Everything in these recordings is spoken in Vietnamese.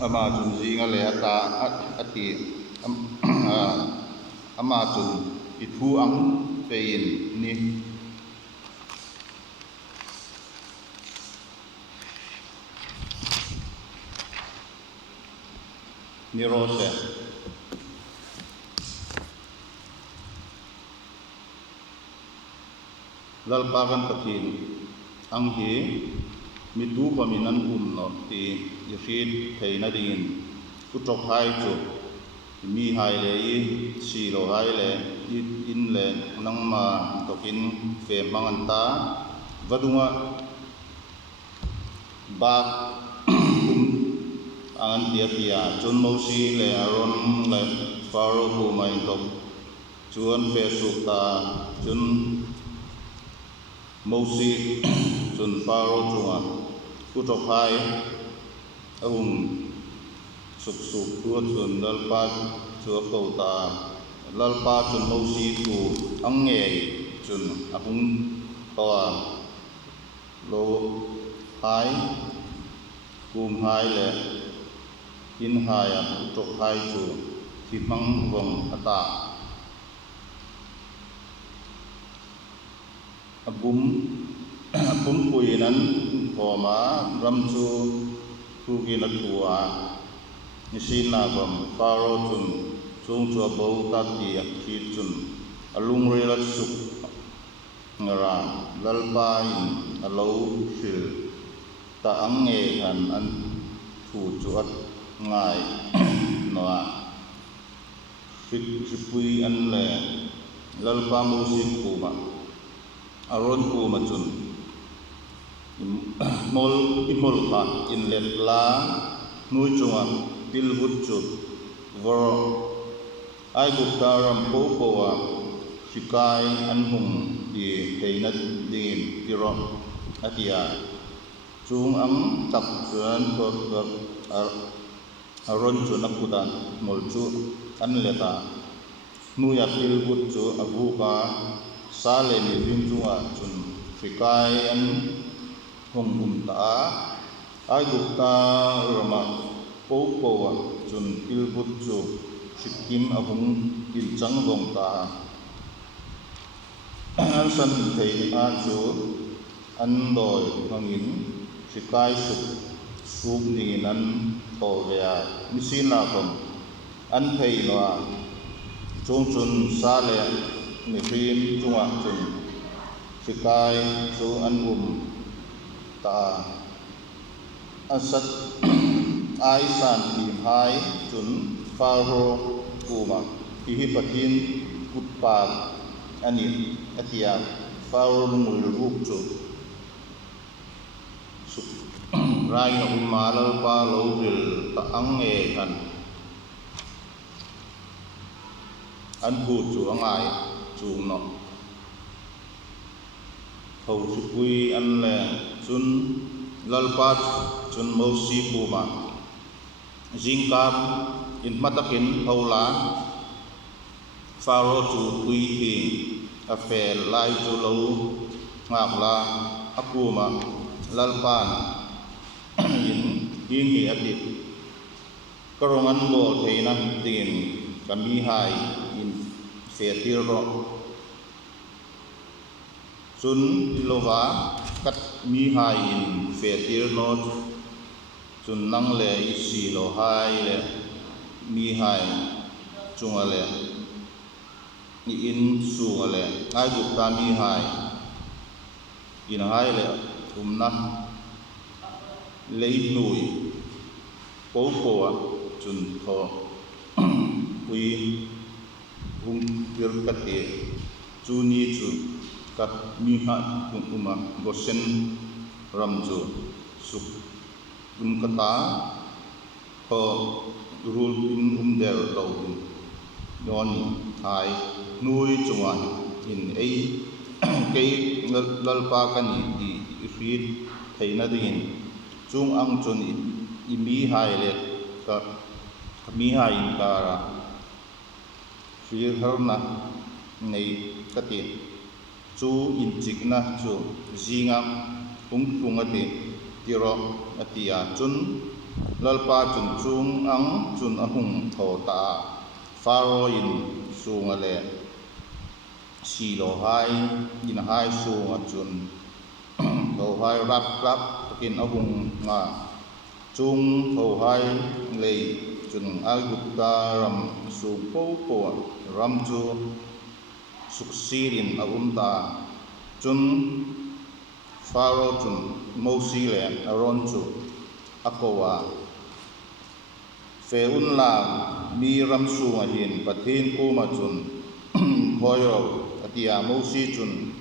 ama chun zinga le ata ati ama chun I thu ang pein ni rose lalpa kan patin ang hi mitu paminan no ti yafid theina dingin kutok hai chu mi hai le I si lo hai le in le nang ma tokin fe mangan ta vadunga ba angan dia chun mo si le aron le faro ko mai tok chuan fe su ta chun mo si chun faro chunga kutok hai suk tua chun lalpa chua ko ta lalpa chun mo si tu ang nge chun ahung toa lo hai kum hai le in hai kutok hai chu thimang vong ata abum pui nan khoma ram chu thu gi na thua ni sin na bam faro chun chung chu bo ta ti khi chun alung re la suk ngara lalpa in alo shil ta ang nge han an thu chu at ngai noa fit pui an le lalpa mo sin ku ma aron ku ma chun imol kha in let la nui chunga til hut chu vor ai bu taram po po wa shikai an hung di theina din tiro atia chung am tak chuan ko aron chu nakudan mol chu an leta nuya til hut chu abu ka sale ni rim chunga chun shikai an hung ta ai bu ta rama po po wa chun til hut chu sikim ahung il chang vong ta an san thei a chu an doi hangin shikai suk ni nan tho vea misina kom an thei no chung chun sa le ni rim chunga chun shikai chu an ta asat ai san tim hai chun faro kuma hi patin kutpa ani atia faro lungul rup chu suk rai na malal pa lo bil ta ang e kan an pu chu angai chung no thau su pui an le chun lalpa chun mo si kuma jingkam in matakin haula faro chu pui thi a fel lai chu lo ngak la akuma lalpan in hi ati karongan bo theina tin kami hai in fetir ro chun lova kat mi hai in fetir no chun nang le isi lo hai le mi hai chunga le ni in su le ai bu ta mi hai in hai le na lấy nùi cố của chun tho quy hung vir kati chu ni chu kat mi ha kuma gosen ram chu suk kata ho rul in der lo yon thai nui chunga in ei ke lalpa kan di fit theina ding chung ang chun I mi hai le ka mi hai ka ra fir harna nei kati chu in chikna chu zinga kung ati tiro atia chun lalpa chun chung ang chun ahung tho ta Pharaoh in sunga le si lo hai in hai sunga chun tho hai rap takin ahung nga chung tho hai le chun Ai-Gupta ram su po ram chu suksirin ta chun Pharaoh chun Moses le Aaron chu akowa fe un la mi ram su nga hin pathin ku ma chun khoyo atia Moses chun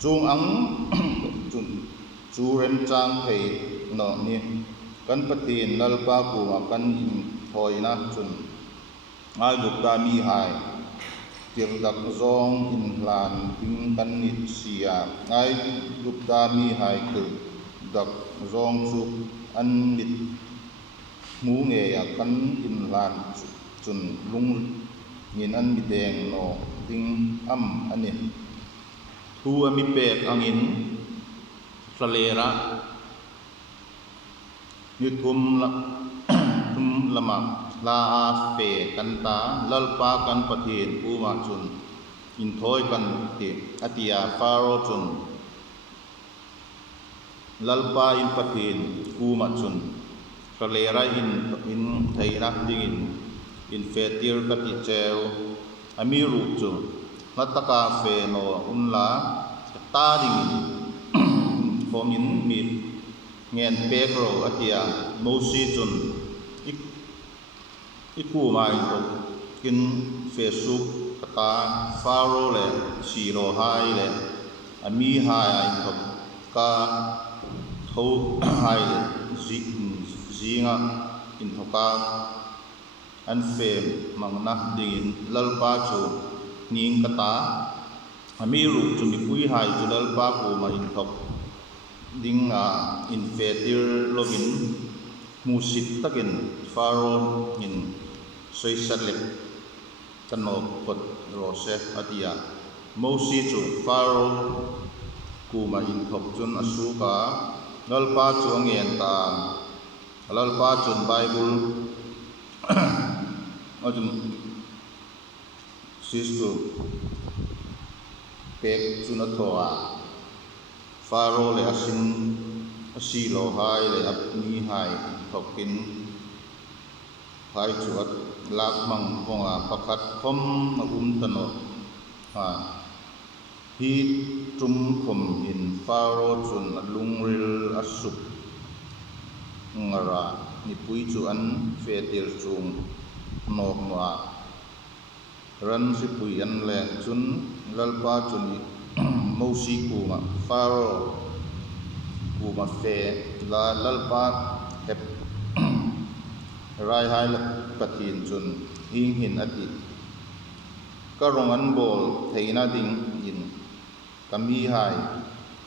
chung ang chun chu ren chang thei no ni kan pathin lalpa ku ma kan thoi na chun Ai-Gupta mi hai tir dak zong in lan ting kan nit sia Ai-Gupta mi hai tir dak zong chu an nit mu nge ya kan in lan chun lung ngin an mi deng no ding ani thu ami pek angin salera ni thum lama la a fe kan ta lalpa kan pathin uma chun in thoi kan ti atia Pharaoh chun lalpa in pathin uma chun salera in theina ding in fetir ka ti cheu amiru chu nataka fe no unla ta ding fomin mi ngen pekro atia Moses chun iku mai to kin Facebook kata Pharaoh le si ro hai le ami hai ai to ka thâu hai zinga in thoka an fe mangna ding lalpa chu ning kata ami ru chu mi pui hai chu lalpa ku ma in thok ding in fe tir login musit takin Pharaoh in soi satlek kano pot rose atia Moses chu Pharaoh ku ma in thok chun asuka lalpa chu ngien ta lalpa chun Bible ajun sistu pek chun athoa Pharaoh le asin asi lo hai le apni hai thokin hai chuat lak mang konga pakhat khom tano hi tum khom in Pharaoh chun lungril asup ngara ni pui chu an fetir chung nok ma ran si pui an le chun lalpa chun Moses ku ma Pharaoh ku ma fe la lalpa hep rai hai pathin chun hing hin ati karong an bol theina ding in kami hai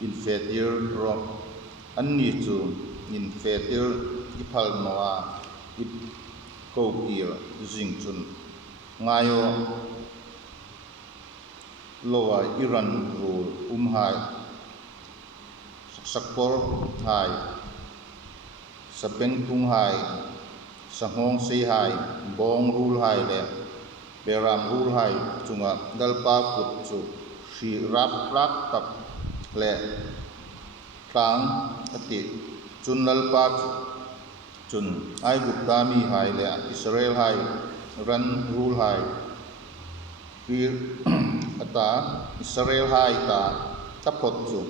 in fetir ro an ni chu in fetir iphal noa ip ko kir jing chun ngayo lowa iran ru hai sakpor hai sapeng tung hai sahong sei hai bong rul hai le beram rul hai chunga dalpa put chu si rap tak le tang ati chun lalpa chun Ai-Gupta mi hai le Israel hai ran rul hai pir ata Israel hai ta tapot chu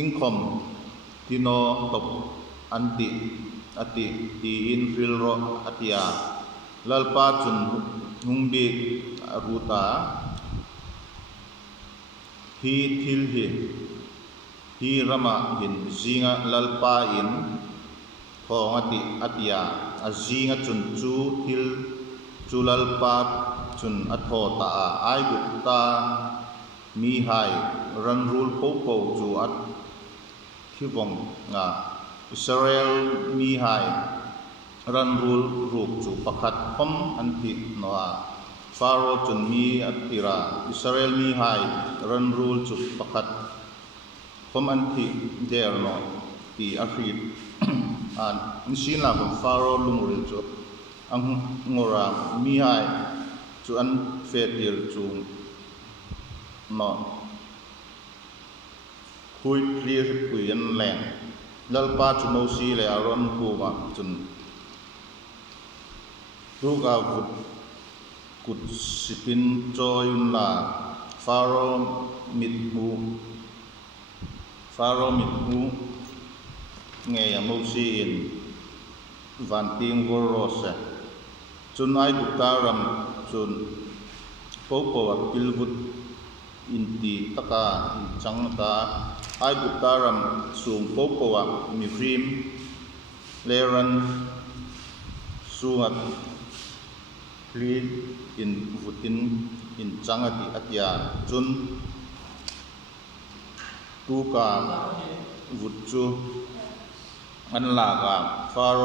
inkom tino top anti ati ti in filro atia lalpa chun hungbi ruta hi thil hi rama hin zinga lalpa in khong ati atia azinga chun chu thil chu lalpa chun atho ta Ai-Gupta mi hai ran rul po chu at khivong nga Israel mi hai ran rul ruk chu pakhat khom anthi noa Pharaoh chun mi atira Israel mi hai ran rul chu pakhat khom anthi der no ti afrit sin la ko faro lungri chu ang ngora mi hai chu an fe tir chung no khui clear pui an leng lalpa chu no si le aron ku ma chun tu ga vut kut sipin choyun la faro mit mu nghe mo si in van ting gorose chun ai bu taram chun popo pilvut inti taka chang ta ai bu taram sung popo mi frim leran sungat clean in vutin in changati atia chun tu ka vut chu an la ka faro